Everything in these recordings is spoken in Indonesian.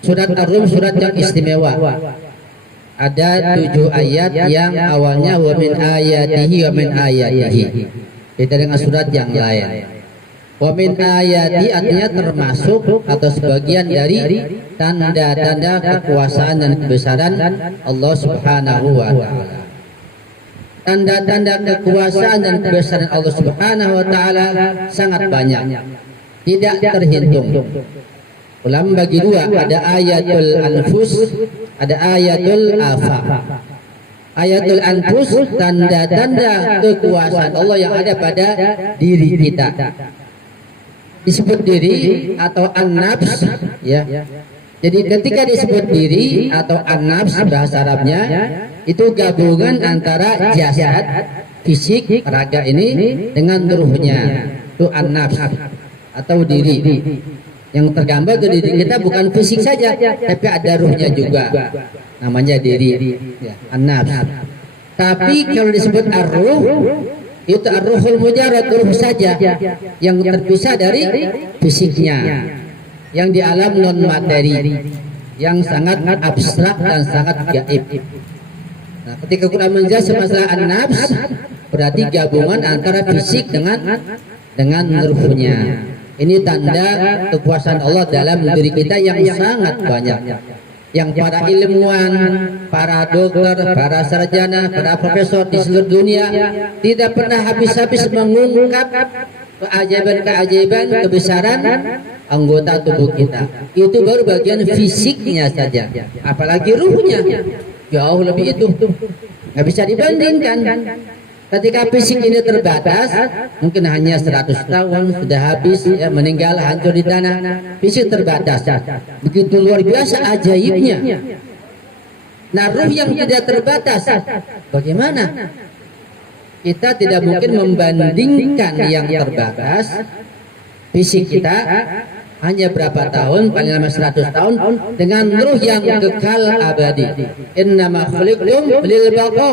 Surat Ar-Rum surat yang istimewa. Ada 7 ayat yang awalnya wa min ayatihi wa min ayatihi. Beda dengan surat yang lain. Wa min ayati artinya termasuk atau sebagian dari tanda-tanda kekuasaan dan kebesaran Allah Subhanahu wa taala. Tanda-tanda kekuasaan dan kebesaran Allah Subhanahu wa taala sangat banyak. Tidak terhitung. Ulama bagi dua, ada ayatul anfus, ada ayatul afaq. Ayatul anfus tanda-tanda kekuasaan Allah yang ada pada diri kita. Disebut diri atau an-nafs, ya. Jadi ketika disebut diri atau an-nafs bahasa Arabnya itu gabungan antara jasad, fisik, raga ini dengan ruhnya. Itu an-nafs atau diri. Yang tergambar ke diri kita bukan fisik saja, tapi ada ruhnya juga. Namanya diri, ya, an-nafs. Tapi kalau disebut ar-ruh, itu ar-ruhul mujarrad, ruh saja yang terpisah dari fisiknya, yang di alam non materi, yang sangat abstrak dan sangat gaib. Nah, ketika Quran menjelaskan masalah an-nafs, berarti gabungan antara fisik dengan ruhnya. Ini tanda kekuasaan Allah dalam diri kita yang sangat banyak. Yang para ilmuwan, para dokter, para sarjana, para profesor di seluruh dunia tidak pernah habis-habis mengungkap keajaiban-keajaiban kebesaran anggota tubuh kita. Itu baru bagian fisiknya saja, apalagi ruhnya jauh lebih itu nggak bisa dibandingkan. Ketika fisik ini terbatas, mungkin hanya 100 tahun sudah habis, ya, meninggal, hancur di tanah. Fisik terbatas, begitu luar biasa ajaibnya. Nah, ruh yang tidak terbatas, bagaimana? Kita tidak mungkin membandingkan yang terbatas fisik kita hanya berapa tahun, paling lama 100 tahun, dengan ruh yang kekal abadi. Innama khuliqtum lil baqa.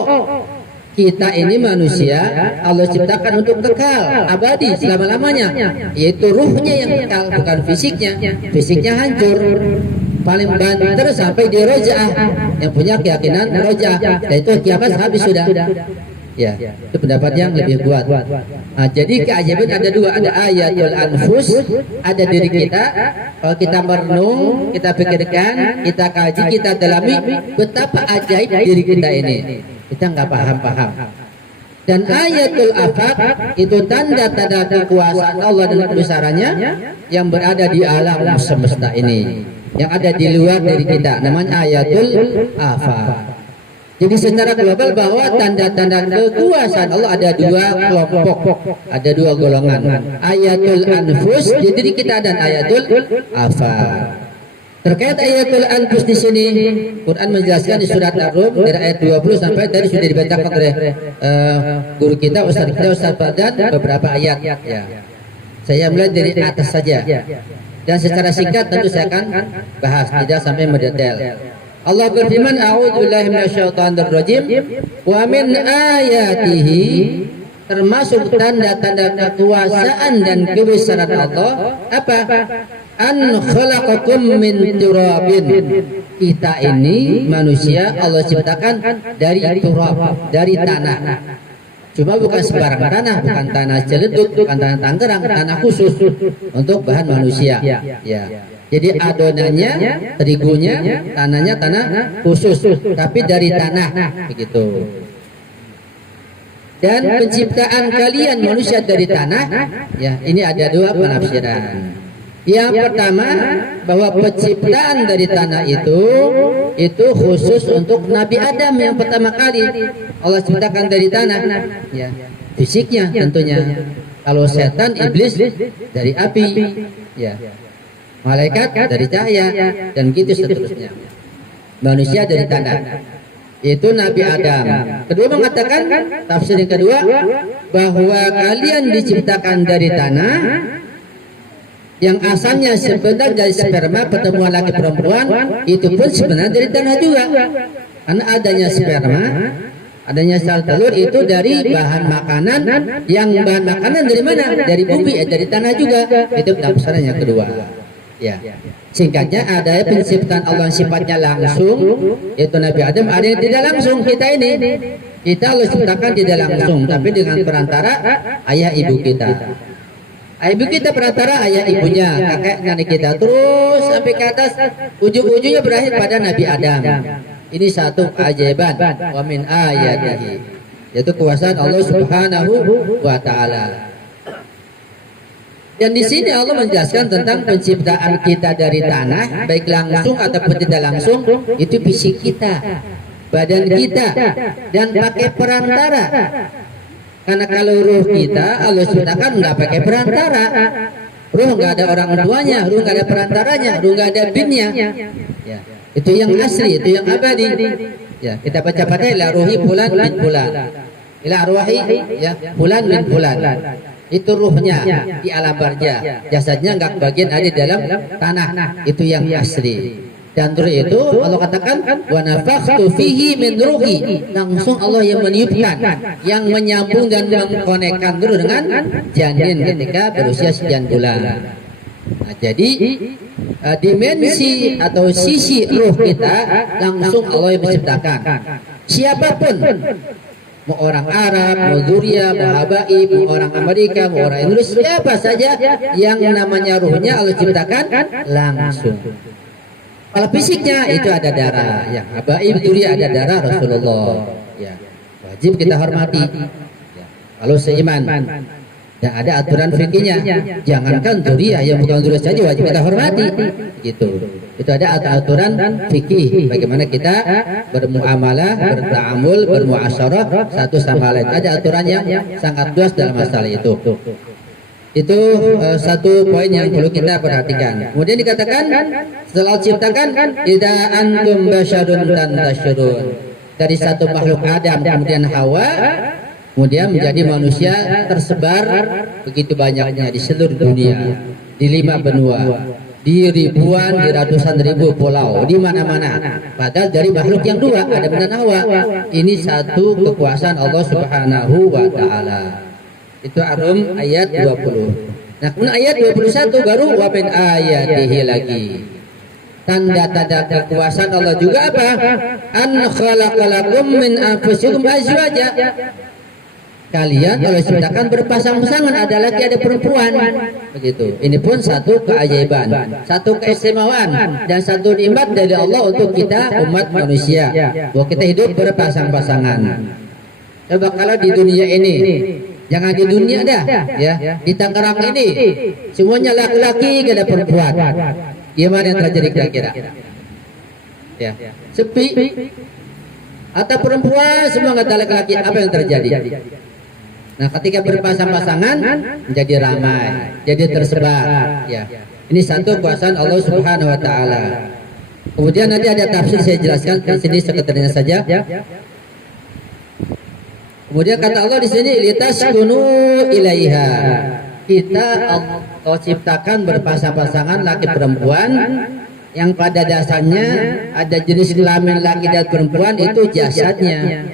Kita ini manusia Allah ciptakan untuk kekal abadi selama-lamanya, yaitu ruhnya yang kekal, bukan fisiknya. Fisiknya hancur, paling banter sampai di rojaah, yang punya keyakinan rojaah, dan itu kiamat habis sudah. Ya, itu pendapat yang lebih kuat. Nah, jadi keajaiban ada dua, ada ayatul anfus, ada diri kita. Kalau kita merenung, kita pikirkan, kita kaji, kita dalami betapa ajaib diri kita ini. Kita nggak paham-paham. Dan ayatul afaq itu tanda-tanda kekuasaan Allah dan kebesarannya yang berada di alam semesta ini, yang ada di luar dari kita, namanya ayatul afaq. Jadi secara global bahwa tanda-tanda kekuasaan Allah ada dua kelompok, ada dua golongan. Ayatul anfus di diri kita dan ayatul afaq. Terkait ayatul anfus di sini, Quran menjelaskan di surat Ar-Rum dari ayat 20 sampai tadi sudah dibacakan oleh guru kita Ustaz Badan beberapa ayat. Ya. Saya mulai dari atas saja. Dan secara singkat tentu saya akan bahas, tidak sampai mendetail. Allah berfirman, a'udzubillahi minasyaitonir rajim, wa min ayatihi, termasuk tanda-tanda kekuasaan dan kebesaran Allah apa? An khalaqakum min turabin. Kita ini manusia Allah ciptakan dari turab, dari tanah. Cuma bukan sembarang tanah, bukan tanah Ciledug, bukan tanah Tangerang, tanah khusus untuk bahan manusia. Ya. Jadi adonannya, terigunya, tanahnya tanah khusus, tapi dari tanah, begitu. Dan penciptaan kalian manusia dari tanah, ya, ini ada dua penafsiran. Yang pertama, bahwa penciptaan dari tanah itu khusus untuk Nabi Adam yang pertama kali Allah ciptakan dari tanah, ya, fisiknya tentunya. Kalau setan, iblis dari api, ya, malaikat dari cahaya, dan gitu seterusnya. Manusia dari tanah, itu Nabi Adam. Kedua mengatakan, tafsir yang kedua, bahwa kalian diciptakan dari tanah yang asalnya sebenarnya dari sperma pertemuan laki perempuan, itu pun sebenarnya dari tanah juga. Karena adanya sperma, adanya sel telur itu dari bahan makanan, yang bahan makanan dari mana? Dari bumi, dari tanah juga. Itu tafsiran yang kedua. Ya. Singkatnya ada penciptaan Allah yang sifatnya langsung, yaitu Nabi Adam. Ada yang tidak langsung, kita ini. Kita Allah ciptakan tidak langsung, tapi dengan perantara ayah ibu kita. Ayah ibu kita perantara ayah ibunya, kakek nenek kita, terus sampai ke atas, ujung-ujungnya berakhir pada Nabi Adam. Ini satu keajaiban. Wa min ayatihi, yaitu kuasa Allah Subhanahu wa Ta'ala. Dan di sini Allah menjelaskan tentang penciptaan kita dari tanah, baik langsung ataupun tidak langsung, itu fisik kita, badan kita, dan pakai perantara. Karena kalau ruh kita Allah ciptakan nggak pakai perantara, ruh nggak ada orang tuanya, ruh nggak ada perantaranya, ruh nggak ada binnya. Ya, itu yang asli, itu yang abadi. Ya, kita baca pada ila ruhi fulan bin fulan, ila arwahi ya fulan bin fulan. Itu ruhnya di alam barja, jasadnya nggak bagian ada di dalam tanah, itu yang asli. Dan ruh itu Allah katakan wa nafakhtu fihi min ruhi, langsung Allah yang meniupkan, yang menyambung dan mengkonekkan ruh dengan janin ketika berusia sekian bulan. Nah, jadi dimensi atau sisi ruh kita langsung Allah yang menciptakan. Siapapun, mau orang Arab, mau Duria, mau Habaib, mau orang Amerika, mau orang Indonesia, siapa saja yang namanya ruhnya Allah ciptakan langsung. Kalau fisiknya itu ada darah, ya Habaib, Duria ada darah Rasulullah, ya wajib kita hormati. Ya, kalau seiman, dan ada aturan fikihnya, jangankan Duria yang bukan Duria saja wajib kita hormati, gitu. Itu ada aturan fikih bagaimana kita bermuamalah, bertaamul, bermuasyarah satu sama lain. Ada aturan yang sangat luas dalam masalah itu. Itu satu poin yang perlu kita perhatikan. Kemudian dikatakan setelah ciptakan idza antum basyarun tantasyurun, dari satu makhluk Adam kemudian Hawa, kemudian menjadi manusia tersebar begitu banyaknya di seluruh dunia, di 5 benua, di ribuan, di ratusan ribu pulau, di mana-mana. Padahal dari makhluk yang 2, Adam dan Hawa. Ini satu kekuasaan Allah Subhanahu wa Ta'ala. Itu Ar-Rum ayat 20. Nah, kemudian ayat 21 baru wa min ayatihi lagi. Tanda-tanda kekuasaan Allah juga apa? An khalaqalakum min anfusikum azwaja. Kalian kalau ciptakan berpasang-pasangan, ada laki ada perempuan, begitu. Ini pun satu keajaiban, satu keistimewaan, dan satu nikmat dari Allah untuk kita umat manusia, bahwa kita hidup berpasang-pasangan. Coba kalau di dunia ini, jangan di dunia dah, ya di Tangerang ini semuanya laki-laki gak ada perempuan, gimana yang terjadi kira-kira? Ya, sepi. Atau perempuan semua nggak ada laki-laki, apa yang terjadi? Nah, ketika berpasang-pasangan menjadi ramai, jadi tersebar. Ya, ini satu kuasaan Allah Subhanahu Wa Taala. Kemudian nanti ada tafsir saya jelaskan di sini sekedarnya saja. Kemudian kata Allah di sini litaskunu ilaiha. Kita Allah ciptakan berpasang-pasangan laki perempuan, yang pada dasarnya ada jenis kelamin laki dan perempuan, itu jasadnya.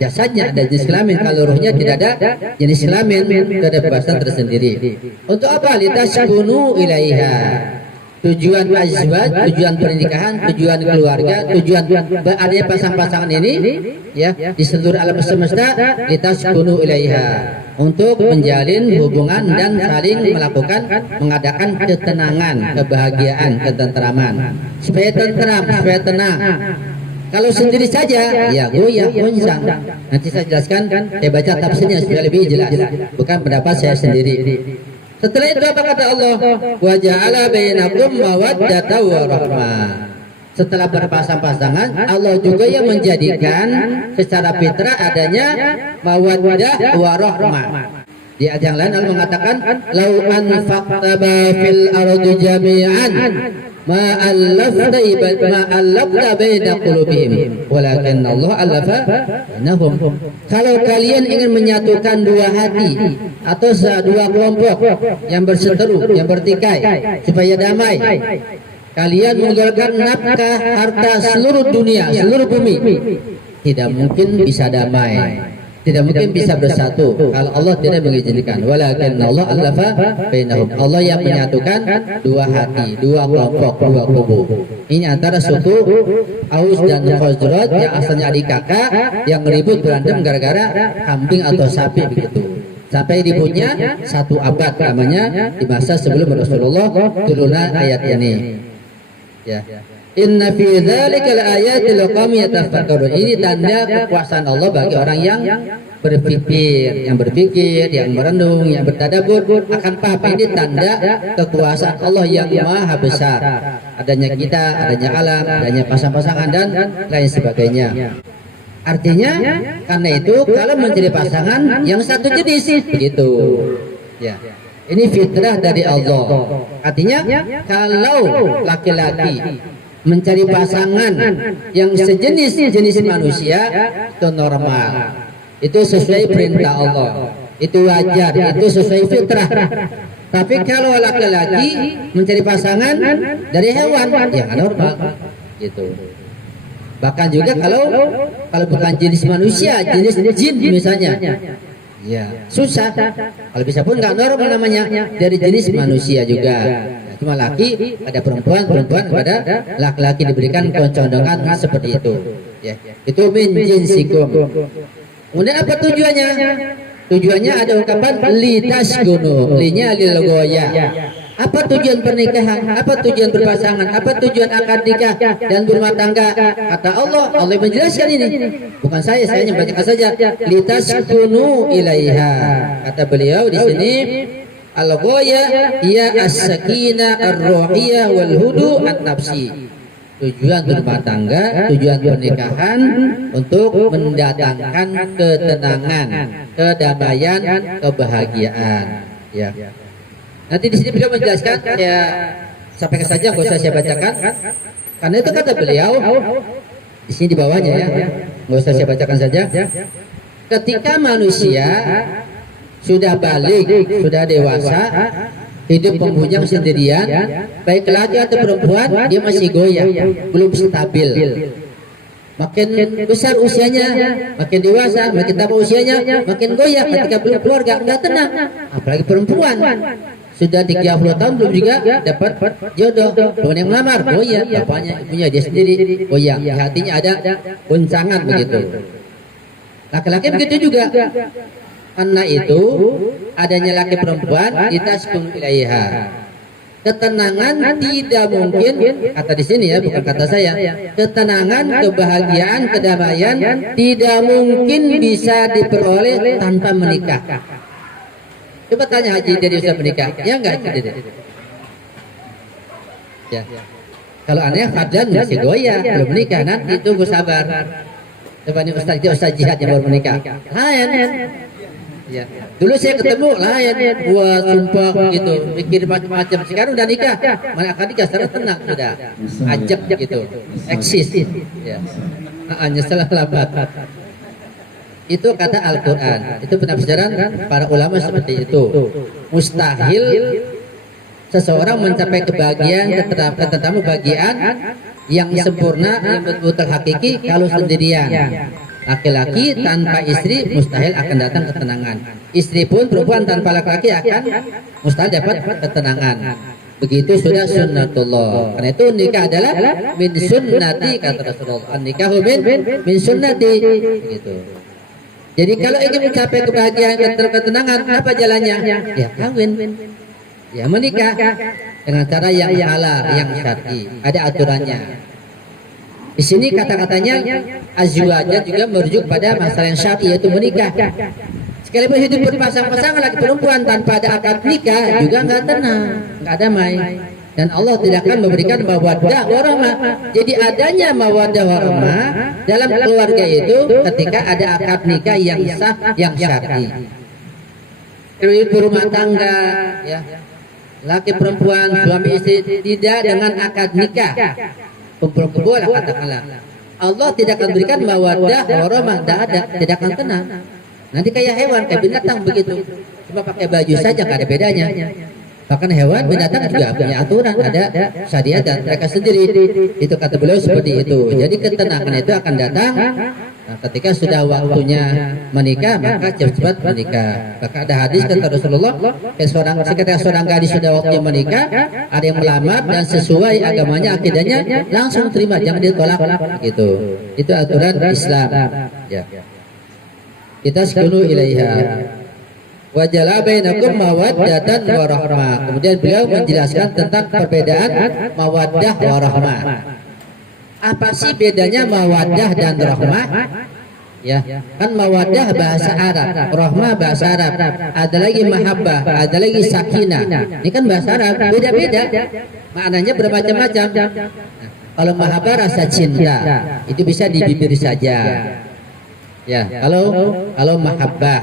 Jasadnya ada jenis kelamin, kalau ruhnya tidak ada jenis kelamin, ada pembahasan tersendiri. Untuk apa? Litaskunu ilaiha. Tujuan azwaj, tujuan pernikahan, tujuan keluarga, tujuan adanya pasang-pasangan ini, ya di seluruh alam semesta, litaskunu ilaiha, untuk menjalin hubungan dan saling mengadakan ketenangan, kebahagiaan, ketentraman, supaya tentram, supaya tenang. Kalau sendiri saja, ya goyah, goncang. Nanti saya jelaskan, saya baca tafsirnya supaya lebih jelas, bukan pendapat saya sendiri. Setelah itu apa kata Allah? Wa ja'ala bainakum mawaddatan wa rahmah. Setelah berpasang-pasangan, Allah juga yang menjadikan secara fitrah adanya mawaddah wa rahmah. Di ayat yang lain Allah mengatakan, "Lau anfaqta fil ardi jami'an ma allafta baina qulubihim walakin Allah allafa bainahum." Kalau kalian ingin menyatukan dua hati atau dua kelompok yang berseteru, yang bertikai supaya damai, kalian mengeluarkan nafkah harta seluruh dunia, seluruh bumi, tidak mungkin bisa damai. Tidak mungkin bisa bersatu kalau Allah tidak mengizinkan. Walakin Allah allafa bainahum. Allah yang menyatukan dua hati, dua kelompok, dua kubu. Ini antara suku Aus dan Khazraj yang asalnya adik kakak yang ribut berantem gara-gara kambing atau sapi begitu. Sampai ributnya 1 abad namanya di masa sebelum Rasulullah turunlah ayat ini. Ya. Inna fi dzalika laayatil liqaumin yatafakkarun. Ini tanda kekuasaan Allah bagi orang yang berpikir, yang merenung, yang bertadabbur akan paham. Ini tanda kekuasaan Allah yang maha besar. Adanya kita, adanya alam, adanya pasang-pasangan dan lain sebagainya. Artinya karena itu kalau mencari pasangan yang satu jenis begitu. Ya. Ini fitrah dari Allah. Artinya kalau laki-laki mencari pasangan yang sejenis manusia itu normal, itu sesuai perintah Allah, itu wajar, itu sesuai fitrah. Tapi kalau laki-laki mencari pasangan dari hewan, ya nggak normal, gitu. Bahkan juga kalau bukan jenis manusia, jenis jin misalnya, ya susah. Kalau bisa pun nggak normal namanya, dari jenis manusia juga. Cuma laki pada perempuan pada laki-laki diberikan kecondongan seperti itu. Ya, itu min jinsikum. Kemudian apa tujuannya? Tujuannya ada ungkapan litaskunu, linya lil goya. Apa tujuan pernikahan? Apa tujuan berpasangan? Apa tujuan akad nikah dan berumah tangga? Kata Allah menjelaskan ini. Bukan saya hanya bacakan saja. Litaskunu ilaiha. Kata beliau di sini, al-ghaya ya as-sakinah ar-ruhiyah wal hudu an-nafsi. Tujuan berumah tangga, tujuan pernikahan untuk mendatangkan ketenangan, kedamaian, kebahagiaan. Ya. Nanti di sini beliau menjelaskan, ya sampaikan saja, nggak usah saya bacakan. Karena itu kata beliau di sini di bawahnya ya, nggak usah saya bacakan saja. Ketika manusia sudah balik, sudah dewasa, hidup membujang sendirian, baik laki atau perempuan, dia masih goyah, belum stabil. Makin besar usianya, makin dewasa, makin tambah usianya, makin goyah. Ketika belum keluarga, nggak tenang. Apalagi perempuan, sudah 30 tahun belum juga dapat jodoh, belum yang melamar, goyah. Bapaknya, ibunya, dia sendiri goyah. Hatinya ada guncangan begitu. Laki-laki begitu juga. Karena itu adanya laki perempuan ditaskum ilaiha. Ketenangan tidak mungkin, kata di sini ya, bukan kata saya. Ketenangan, kebahagiaan, kedamaian tidak mungkin bisa diperoleh tanpa menikah. Coba tanya Haji dari usia menikah, ya enggak? Ya. Kalau aneh Fadlan masih goyah, belum menikah, nanti tunggu sabar. Coba nih Ustaz Jihad yang baru menikah. Ya. Dulu saya ketemu lain, buat sumpah gitu, mikir macam-macam. Sekarang udah nikah, mana akan nikah secara tenang sudah, ajak gitu, eksis. Ya. Nyesel lambat. Itu kata Al-Quran, itu penafsiran para ulama seperti itu. Mustahil seseorang mencapai kebahagiaan, terutama kebahagiaan yang sempurna, yang betul-betul hakiki kalau sendirian. Laki-laki tanpa istri mustahil akan datang ketenangan. Istri pun perempuan tanpa laki-laki akan mustahil dapat ketenangan. Begitu sudah sunnatullah. Karena itu nikah adalah min sunnati, kata Rasulullah. Nikahu min sunnati. Begitu. Jadi kalau ingin mencapai kebahagiaan ketenangan, apa jalannya? Ya kawin. Ya menikah dengan cara yang halal, yang syar'i. Ada aturannya. Di sini kata-katanya azwaja juga merujuk pada masalah yang syar'i, yaitu menikah. Sekalipun hidup berpasang-pasangan laki perempuan tanpa ada akad nikah juga nggak tenang, nggak damai. Dan Allah tidak akan memberikan mawaddah warahmah. Jadi adanya mawaddah warahmah dalam keluarga itu ketika ada akad nikah yang sah, yang syar'i. Hidup berumah tangga, ya, laki perempuan, suami istri tidak dengan akad nikah, kumpul-kumpul katakanlah, Allah tidak akan berikan mawaddah warahmah, tidak akan tenang. Nanti kayak hewan, kayak binatang begitu, cuma pakai baju saja, nggak ada bedanya. Bahkan hewan, binatang juga punya aturan, ada syariat dan mereka sendiri. Itu kata beliau seperti itu. Jadi ketenangan itu akan datang Nah, ketika sudah waktunya menikah, maka cepat-cepat menikah. Maka ada hadis kata Rasulullah, ketika seorang gadis sudah waktunya menikah, ada yang melamar dan sesuai agamanya, akidahnya, langsung terima, jangan ditolak gitu. Itu aturan Islam. Ya. Kita sekunu ilaiha. Wa jala bainakum mawaddatan wa rahmah. Kemudian beliau menjelaskan tentang perbedaan mawaddah wa rahmah. Apa sih bedanya mawaddah dan rahmah? Ya, kan mawaddah bahasa Arab, rahmah bahasa Arab. Ada lagi mahabbah, ada lagi sakinah. Ini kan bahasa Arab, beda-beda. Maknanya bermacam-macam. Nah, kalau mahabbah rasa cinta, itu bisa di bibir saja. Ya, kalau mahabbah,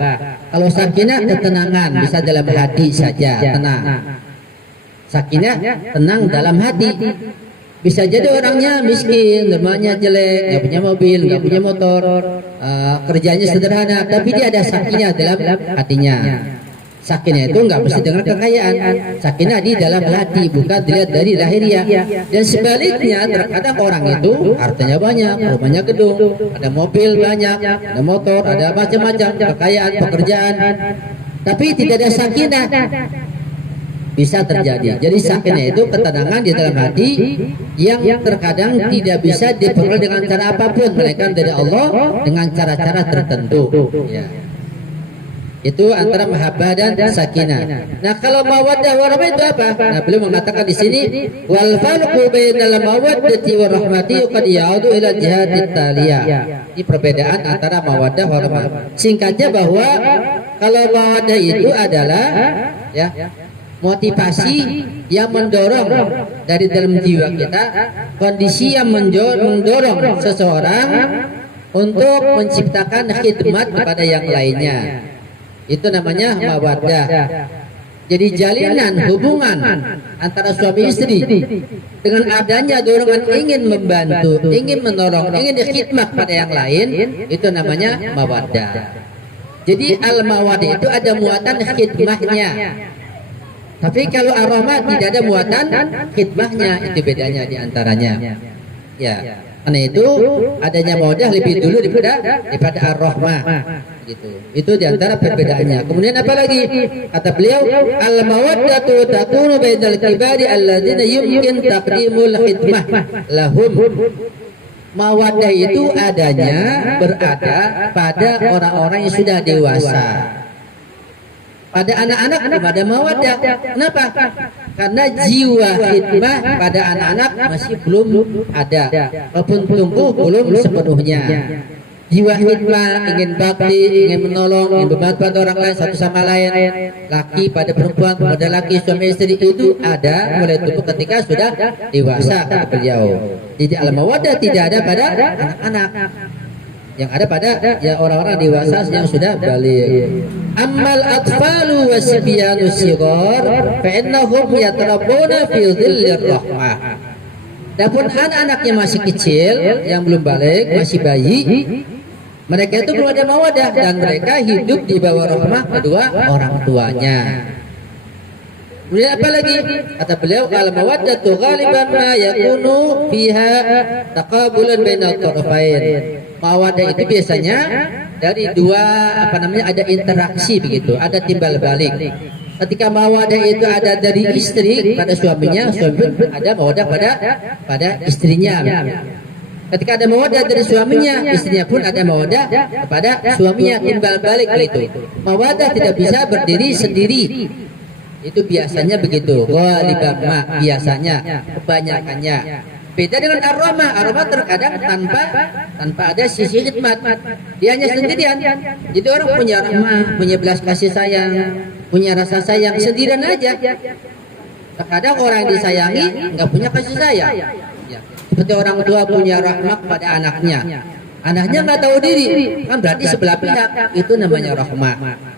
kalau sakinah ketenangan, bisa dalam hati saja, tenang. Sakinah tenang dalam hati. Bisa jadi orangnya miskin, rumahnya jelek, nggak punya mobil, nggak punya motor, kerjanya sederhana, tapi dia ada sakinah dalam hatinya. Sakinah itu nggak mesti dengan kekayaan, sakinah di dalam hati, bukan dilihat dari lahiriah. Dan sebaliknya, terkadang orang itu hartanya banyak, rumahnya gedung, ada mobil banyak, ada motor, ada macam-macam kekayaan, pekerjaan, tapi tidak ada sakinah. Bisa terjadi. Jadi sakinah itu ketenangan di dalam hati yang terkadang tidak bisa diperoleh dengan cara apapun, melainkan dari Allah dengan cara-cara tertentu. Ya. Itu antara mahabbah dan sakinah. Nah, kalau mawaddah wa rahmah itu apa? Nah, beliau mengatakan di sini wal farqu bainal mawaddati wa rahmati qad ya'udu ila jihatit taliyah. Ini perbedaan antara mawaddah wa rahmah. Singkatnya bahwa kalau mawaddah itu adalah ya motivasi yang mendorong dari dalam jiwa kita, kondisi yang mendorong seseorang untuk menciptakan khidmat kepada yang lainnya. Itu namanya mawaddah. Jadi jalinan hubungan antara suami istri dengan adanya dorongan ingin membantu, ingin menolong, ingin khidmat pada yang lain, itu namanya mawaddah. Jadi al-mawaddah itu ada muatan khidmahnya. Tapi kalau ar-rahmah tidak ada muatan khidmahnya, itu bedanya di antaranya. Ya, karena itu adanya mawaddah lebih dulu daripada ar-rahmah. Gitu. Itu di antara perbedaannya. Kemudian apa lagi? Kata beliau, al-mawaddatu takunu bainal kibari alladzina yumkin taqdimul khidmah lahum. Mawaddah itu adanya berada pada orang-orang yang sudah dewasa. Pada anak-anak pada mawaddah. Kenapa? Karena jiwa khidmah pada anak-anak masih belum ada, walaupun tumbuh belum sepenuhnya. Jiwa khidmah, ingin bakti, ingin menolong, ingin membantu orang lain satu sama lain, laki pada perempuan, pada laki suami istri, itu ada mulai tumbuh ketika sudah dewasa, kata beliau. Jadi al-mawaddah tidak ada pada anak-anak, yang ada pada ya orang-orang dewasa yang sudah balik. Ammal atfalu wasibyanu sighar fa innahum yatarabbuna fi dhillir rahmah. Adapun anak-anak yang masih kecil, yang belum balik, masih bayi, mereka itu belum ada mawaddah dan mereka hidup di bawah rahmah kedua orang tuanya. Kemudian apa lagi? Kata beliau, al-mawaddatu ghaliban ma yakunu fiha taqabulan bainal tarafain. Mawaddah itu biasanya dari dua ada interaksi begitu, ada timbal balik. Ketika mawaddah itu ada dari istri pada suaminya, suami pun ada mawaddah pada istrinya. Ketika ada mawaddah dari suaminya, istrinya pun ada mawaddah kepada suaminya, timbal balik begitu. Mawaddah tidak bisa berdiri sendiri. Itu biasanya begitu. Ghaliban ma, biasanya, kebanyakannya. Beda dengan ar-rahmah. Ar-rahmah terkadang tanpa ada sisi khidmat. Dia hanya sendirian. Jadi orang punya rahmah, punya belas kasih sayang, punya rasa sayang sendirian aja. Terkadang orang yang disayangi nggak punya kasih sayang. Ya. Seperti orang tua punya rahmah pada anaknya. Anaknya nggak tahu diri, kan berarti sebelah pihak. Itu namanya rahmah.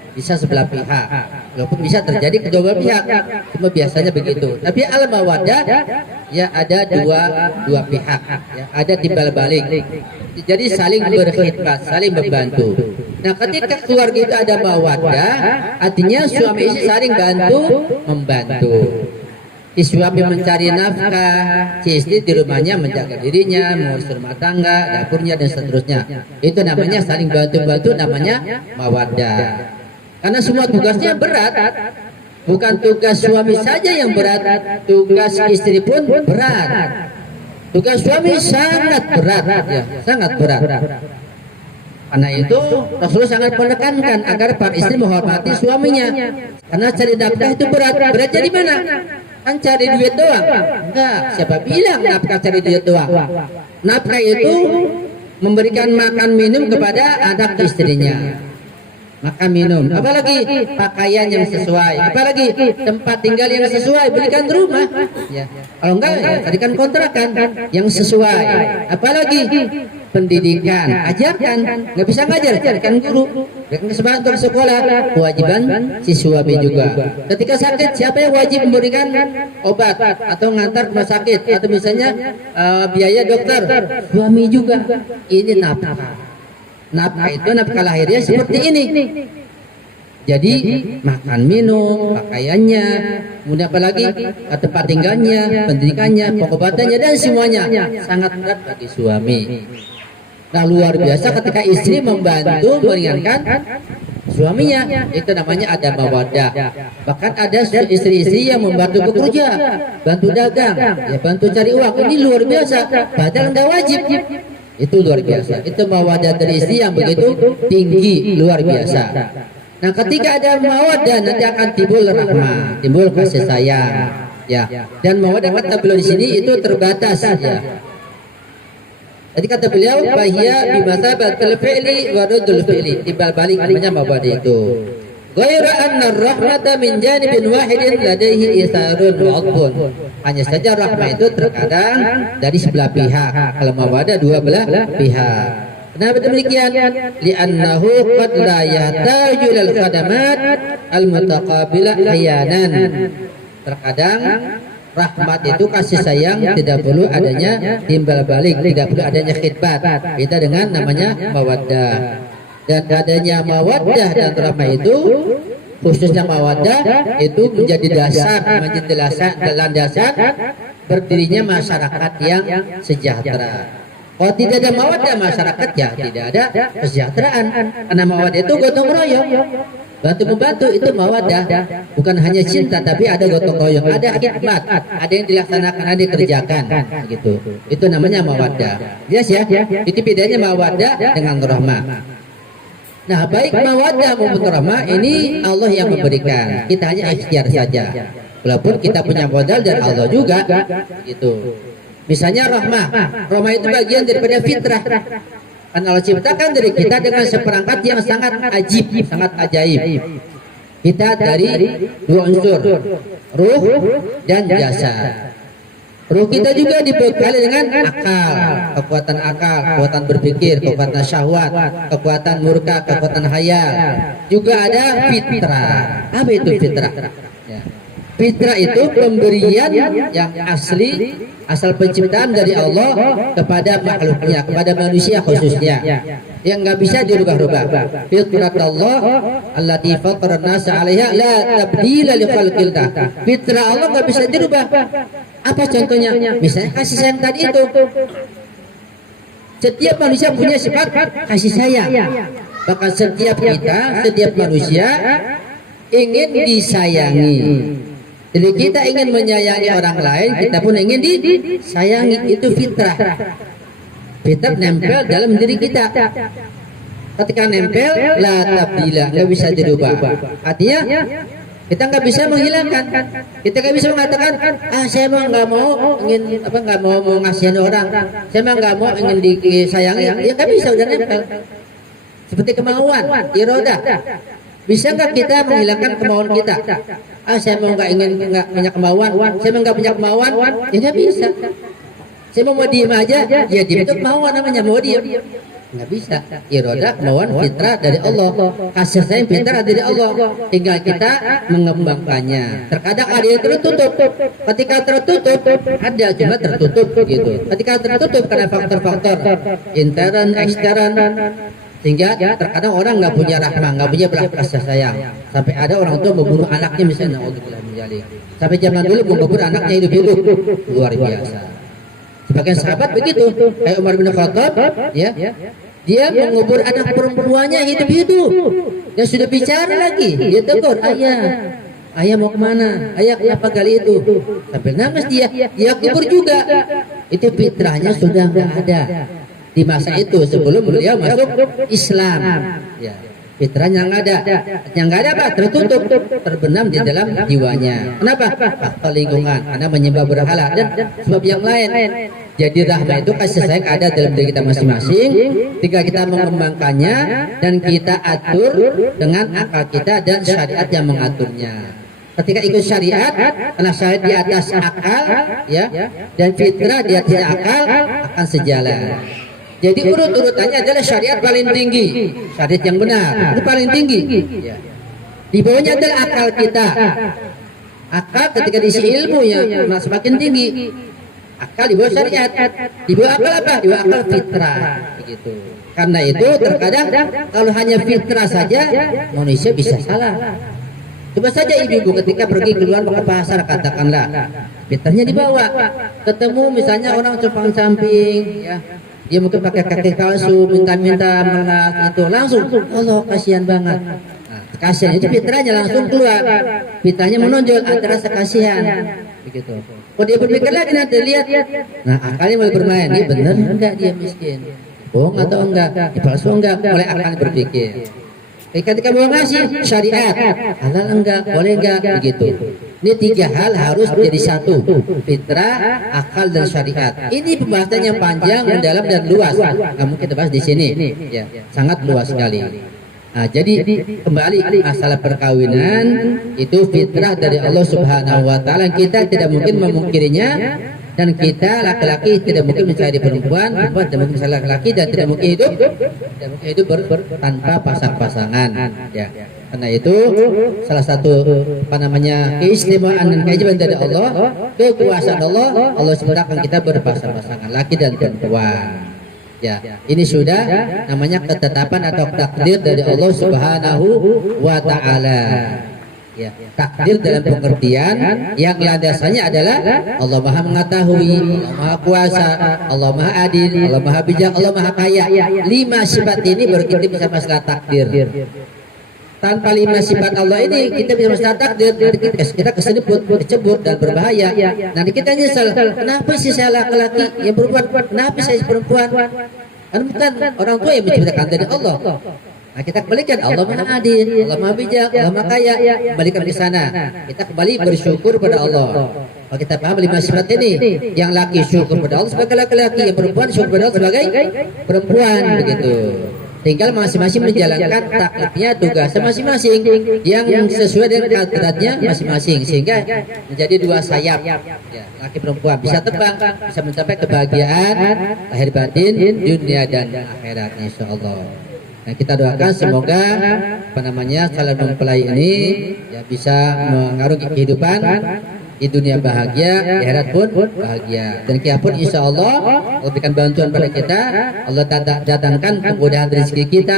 Bisa sebelah pihak, walaupun bisa terjadi kedua pihak, cuma biasanya begitu. Tapi al-mawaddah ya ada dua pihak, ya, ada timbal balik. Jadi saling berkhidmat, saling membantu. Nah, ketika keluarga itu ada mawaddah, artinya suami istri saling bantu membantu. si suami mencari nafkah, si istri di rumahnya menjaga dirinya, mengurus rumah tangga, dapurnya dan seterusnya. Itu namanya saling bantu-bantu, namanya mawaddah. Karena semua tugasnya berat. Bukan tugas suami saja yang berat, tugas istri pun berat. Tugas suami sangat berat, ya, sangat berat. Karena itu Rasulullah sangat menekankan agar para istri menghormati suaminya. Karena cari nafkah itu berat. Beratnya di mana? Kan cari duit doang. Enggak, siapa bilang nafkah cari duit doang? Nafkah itu memberikan makan minum kepada anak istrinya. Makan minum, apalagi pakaian yang sesuai, apalagi tempat tinggal yang sesuai, belikan rumah, ya. Kalau enggak, ya, carikan kontrakan yang sesuai, apalagi pendidikan, ajarkan, nggak bisa ngajar, carikan guru, berikan kesempatan untuk sekolah, kewajiban si suami juga. Ketika sakit, siapa yang wajib memberikan obat atau ngantar ke rumah sakit, atau misalnya biaya dokter, suami juga. Ini nafkah. Nafkah itu nafkah lahirnya seperti ini. Jadi makan minum, pakaiannya, kemudian apalagi tempat tinggalnya, pendidikannya, pengobatannya dan semuanya sangat berat bagi suami. Nah luar biasa ketika istri membantu meringankan suaminya, itu namanya ada mawaddah. Bahkan ada istri-istri yang membantu bekerja, bantu dagang, ya bantu cari uang. Ini luar biasa, padahal nggak wajib. Itu luar biasa. Itu mawaddah dari istri yang begitu tinggi, luar biasa. Nah, ketika ada mawaddah nanti akan timbul rahmah, timbul kasih sayang, ya. Dan mawaddah kata beliau di sini itu terbatas, ya. Jadi kata beliau bahia bimatsabatil fi'li wa raddul fi'li, timbal balik namanya mawaddah itu. Ghaira anna rahmata min janibin wahidin ladaihi isarun wa adbun. Hanya saja rahmah itu terkadang dari sebelah pihak. Kalau mawaddah dua belah pihak. Kenapa demikian? Li'annahu qad la yahtaju lil khadamat al mutaqabilah ahyanan. Terkadang rahmat itu kasih sayang tidak perlu adanya timbal balik, tidak perlu adanya khidmat. Beda dengan namanya mawaddah. Dan adanya mawaddah dan rahmah itu, khususnya mawaddah itu menjadi dasar, menjadi landasan berdirinya masyarakat yang sejahtera. Kalau tidak ada mawaddah masyarakat ya tidak ada kesejahteraan. Karena mawaddah itu gotong royong, bantu membantu itu mawaddah. Bukan hanya cinta tapi ada gotong royong, ada khidmat, ada yang dilaksanakan, ada yang dikerjakan, gitu. Itu namanya mawaddah. Jelas ya? Itu bedanya mawaddah dengan rahmah. Nah, baik mawaddah maupun rahmah ini Allah yang memberikan. Kita hanya ikhtiar saja. Walaupun kita punya modal dari Allah juga, gitu. Misalnya rahmah itu bagian daripada fitrah. Kan Allah ciptakan dari kita dengan seperangkat yang sangat ajib, sangat ajaib. Kita dari dua unsur, ruh dan jasad. Ruh kita juga dibekali dengan akal, kekuatan berpikir, kekuatan syahwat, kekuatan murka, kekuatan hayal. Juga ada fitrah. Apa itu fitrah? Ya. Fitrah itu pemberian yang asli, asal penciptaan dari Allah kepada makhluknya, kepada manusia khususnya, yang nggak bisa dirubah-rubah. Fitratullah allati fatara an-nasa 'alaiha la tabdila li khalqillah. Fitrah Allah nggak bisa dirubah. Apa contohnya? Misalnya kasih sayang tadi itu. Setiap manusia punya sifat kasih sayang. Bahkan setiap kita, setiap manusia ingin disayangi. Jadi kita ingin menyayangi orang lain, kita pun ingin disayangi. Itu fitrah. Fitrah nempel dalam diri kita. Ketika nempel, la tabdila, nggak bisa dirubah. Artinya kita nggak bisa menghilangkan. Kita nggak bisa mengatakan, saya mah nggak mau ingin nggak mau ngasihin orang. Saya mah nggak mau ingin disayangi. Ya nggak bisa, udah nempel. Seperti kemauan, irodah. Bisa nggak kita menghilangkan kemauan kita? Saya mau nggak punya kemauan. Saya mau nggak punya kemauan. Ya nggak bisa. Saya mau diem aja. Ya diem itu kemauan namanya, mau diem. Nggak bisa. Irodah, kemauan, fitrah dari Allah. Kasih sayang fitrah dari Allah. Tinggal kita mengembangkannya. Terkadang ada yang tertutup. Ketika tertutup, ada cuma tertutup gitu. Ketika tertutup karena faktor-faktor intern, ekstern, Sehingga terkadang orang nggak punya rahmah, nggak punya belas kasih sayang. Sampai ada orang tua membunuh anaknya misalnya, naudzubillah min dzalik. Sampai zaman dulu mengubur anaknya hidup-hidup, luar biasa. Sebagian sahabat begitu, kayak Umar bin Khattab, ya, dia mengubur anak perempuannya hidup-hidup. Dia sudah bicara lagi, dia tegur, ayah mau kemana? Ayah kenapa kali itu? Sambil nangis dia kubur juga. Itu fitrahnya sudah nggak ada di masa itu sebelum beliau masuk Islam. Ya, fitrahnya yang nggak ada apa? Tertutup, terbenam di dalam jiwanya. Kenapa? Faktor lingkungan, karena menyembah berhala dan sebab yang lain. Jadi rahmah itu kasih sayang ada dalam diri kita masing-masing. Tinggal kita mengembangkannya dan kita atur dengan akal kita dan syariat yang mengaturnya. Ketika ikut syariat, karena syariat di atas akal, ya, dan fitrah di atas akal akan sejalan. Jadi urut-urutannya adalah syariat paling tinggi, syariat yang benar itu paling tinggi. Di bawahnya adalah akal kita. Akal ketika diisi ilmu yang semakin tinggi. Akal di bawah syariat, di bawah akal apa? Di bawah akal fitrah, begitu. Karena itu terkadang kalau hanya fitrah saja manusia bisa salah. Coba saja ibu-ibu ketika pergi keluar ke pasar katakanlah, fitrahnya dibawa, ketemu misalnya orang cupang samping, ya, dia mungkin pakai kaki palsu, minta-minta melas itu langsung, Allah kasihan banget. Nah, kasihan itu fitrahnya langsung keluar, fitrahnya menonjol ada rasa kasihan, begitu. Kalau dia berpikir lagi nanti lihat, nah akalnya mulai bermain, ini benar enggak dia miskin, bohong atau enggak, palsu enggak, mulai akalnya berpikir. Ketika mau ngasih syariat, halal enggak, boleh enggak, begitu. Ini tiga hal harus menjadi satu, fitrah, akal dan syariat. Ini pembahasan yang panjang, mendalam dan luas. Nggak mungkin kita bahas di sini, ya, sangat luas sekali. Nah, jadi kembali masalah perkawinan itu fitrah dari Allah Subhanahu Wa Taala. Kita tidak mungkin memungkirinya. Dan kita laki-laki tidak mungkin mencari perempuan tidak mungkin mencari laki-laki dan tidak mungkin hidup tanpa pasang-pasangan. Ya, karena itu salah satu keistimewaan dan keajaiban dari Allah, kekuasaan Allah ciptakan kita berpasang-pasangan laki dan perempuan. Ya, ini sudah namanya ketetapan atau takdir dari Allah Subhanahu Wa Taala. Ya, takdir dalam pengertian yang landasannya adalah Allah Maha Mengetahui, Allah Maha Kuasa, Allah Maha Adil, Allah Maha Bijak, Allah Maha Kaya. 5 sifat ini baru kita bisa masalah takdir. Tanpa 5 sifat Allah ini kita bisa masalah takdir, kita keseliput, kecebur dan berbahaya. Nanti kita nyesal, kenapa sih saya laki-laki yang perempuan, kenapa saya perempuan? Kan bukan orang tua yang menciptakan dari Allah. Nah, kita kembalikan Allah Maha Adil, Allah Maha Bijak, Allah Maha Kaya, kembalikan di sana. Kita kembali bersyukur pada Allah. Kalau kita paham 5 sifat ini, yang laki syukur pada Allah sebagai laki-laki, yang perempuan syukur pada Allah sebagai perempuan, begitu. Tinggal masing-masing menjalankan taklifnya, tugasnya masing-masing yang sesuai dengan kadratnya masing-masing, sehingga menjadi 2 sayap, ya, laki perempuan bisa terbang, bisa mencapai kebahagiaan lahir batin dunia dan akhirat, insyaallah. Nah, kita doakan semoga calon mempelai ini ya bisa mengarungi kehidupan di dunia bahagia, di akhirat pun bahagia. Dan kita pun insya Allah berikan bantuan pada kita, Allah datangkan kemudahan rezeki kita,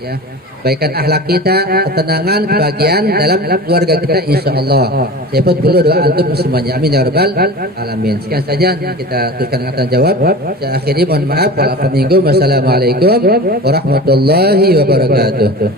ya, kebaikan akhlak kita, ketenangan, kebahagiaan dalam keluarga kita insya Allah. Saya pun perlu doa untuk semuanya, amin ya rabbal alamin. Sekian saja kita teruskan kata jawab. Saya akhiri, mohon maaf. Wassalamualaikum warahmatullahi wabarakatuh.